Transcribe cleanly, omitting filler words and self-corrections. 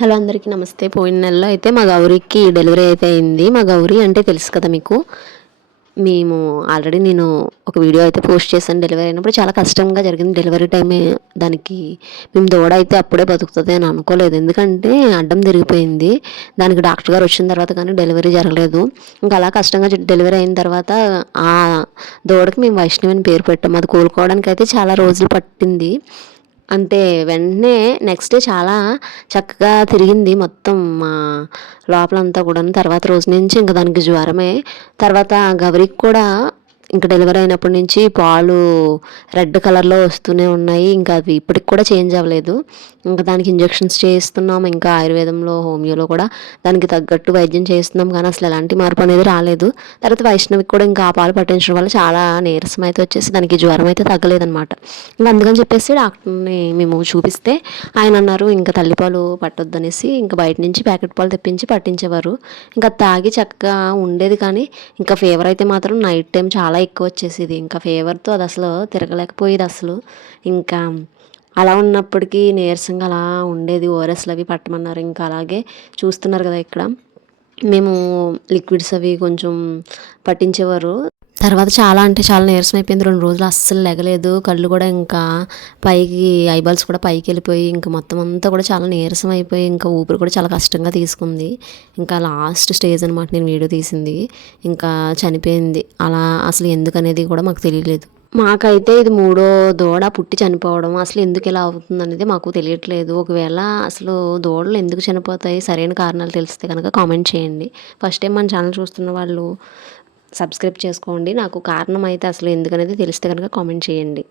Hello అందరికీ నమస్తే. పోయిన నెలలో అయితే మా గౌరికి డెలివరీ అయితే అయింది. మా గౌరీ అంటే తెలుసు కదా మీకు. మేము ఆల్రెడీ నేను ఒక వీడియో అయితే పోస్ట్ చేశాను. డెలివరీ అయినప్పుడు చాలా కష్టంగా జరిగింది డెలివరీ టైమే. దానికి మేము దూడ అయితే అప్పుడే బతుకుతుంది అని అనుకోలేదు. ఎందుకంటే అడ్డం తిరిగిపోయింది. దానికి డాక్టర్ గారు వచ్చిన తర్వాత కానీ డెలివరీ జరగలేదు. ఇంకా అలా కష్టంగా డెలివరీ అయిన తర్వాత ఆ దూడకి మేము వైష్ణవి అని పేరు పెట్టాము. అది కోలుకోవడానికి అయితే చాలా రోజులు పట్టింది. అంటే వెంటనే నెక్స్ట్ డే చాలా చక్కగా తిరిగింది మొత్తం మా లోపలంతా కూడాను. తర్వాత రోజు నుంచి ఇంక దానికి జ్వరమే. తర్వాత గౌరికి కూడా ఇంక డెలివరీ అయినప్పటి నుంచి పాలు రెడ్ కలర్లో వస్తూనే ఉన్నాయి. ఇంకా అవి ఇప్పటికి కూడా చేంజ్ అవ్వలేదు. ఇంకా దానికి ఇంజెక్షన్స్ చేయిస్తున్నాం. ఇంకా ఆయుర్వేదంలో హోమియోలో కూడా దానికి తగ్గట్టు వైద్యం చేస్తున్నాం. కానీ అసలు ఎలాంటి మార్పు అనేది రాలేదు. తర్వాత వైష్ణవికి కూడా ఇంకా ఆ పాలు పట్టించడం వల్ల చాలా నీరసం అయితే వచ్చేసి దానికి జ్వరం అయితే తగ్గలేదనమాట. ఇంకా అందుకని చెప్పేసి డాక్టర్ని మేము చూపిస్తే ఆయన అన్నారు ఇంకా తల్లిపాలు పట్టొద్దనేసి ఇంకా బయట నుంచి ప్యాకెట్ పాలు తెప్పించి పట్టించేవారు. ఇంకా తాగి చక్కగా ఉండేది. కానీ ఇంకా ఫీవర్ అయితే మాత్రం నైట్ టైం చాలా ఎక్కువ వచ్చేసేది. ఇంకా ఫీవర్తో అది అసలు తిరగలేకపోయేది అసలు. ఇంకా అలా ఉన్నప్పటికీ నీరసంగా అలా ఉండేది. ఓఆర్ఎస్లు అవి పట్టమన్నారు. ఇంకా అలాగే చూస్తున్నారు కదా ఇక్కడ మేము లిక్విడ్స్ అవి కొంచెం పట్టించేవారు. తర్వాత చాలా అంటే చాలా నీరసం అయిపోయింది. 2 రోజులు అస్సలు లెగలేదు. కళ్ళు కూడా ఇంకా పైకి ఐబాల్స్ కూడా పైకి వెళ్ళిపోయి ఇంకా మొత్తం అంతా కూడా చాలా నీరసం అయిపోయి ఇంకా ఊపిరి కూడా చాలా కష్టంగా తీసుకుంది. ఇంకా లాస్ట్ స్టేజ్ అనమాట నేను వీడియో తీసింది. ఇంకా చనిపోయింది. అలా అసలు ఎందుకనేది కూడా మాకు తెలియలేదు. మాకైతే ఇది 3వ దూడ పుట్టి చనిపోవడం. అసలు ఎందుకు ఇలా అవుతుందనేది మాకు తెలియట్లేదు. ఒకవేళ అసలు దూడలు ఎందుకు చనిపోతాయి సరైన కారణాలు తెలిస్తే కనుక కామెంట్ చేయండి. ఫస్ట్ టైం మన ఛానల్ చూస్తున్న వాళ్ళు సబ్స్క్రైబ్ చేసుకోండి. నాకు కారణం అయితే అసలు ఎందుకనేది తెలిస్తే కనుక కామెంట్ చేయండి.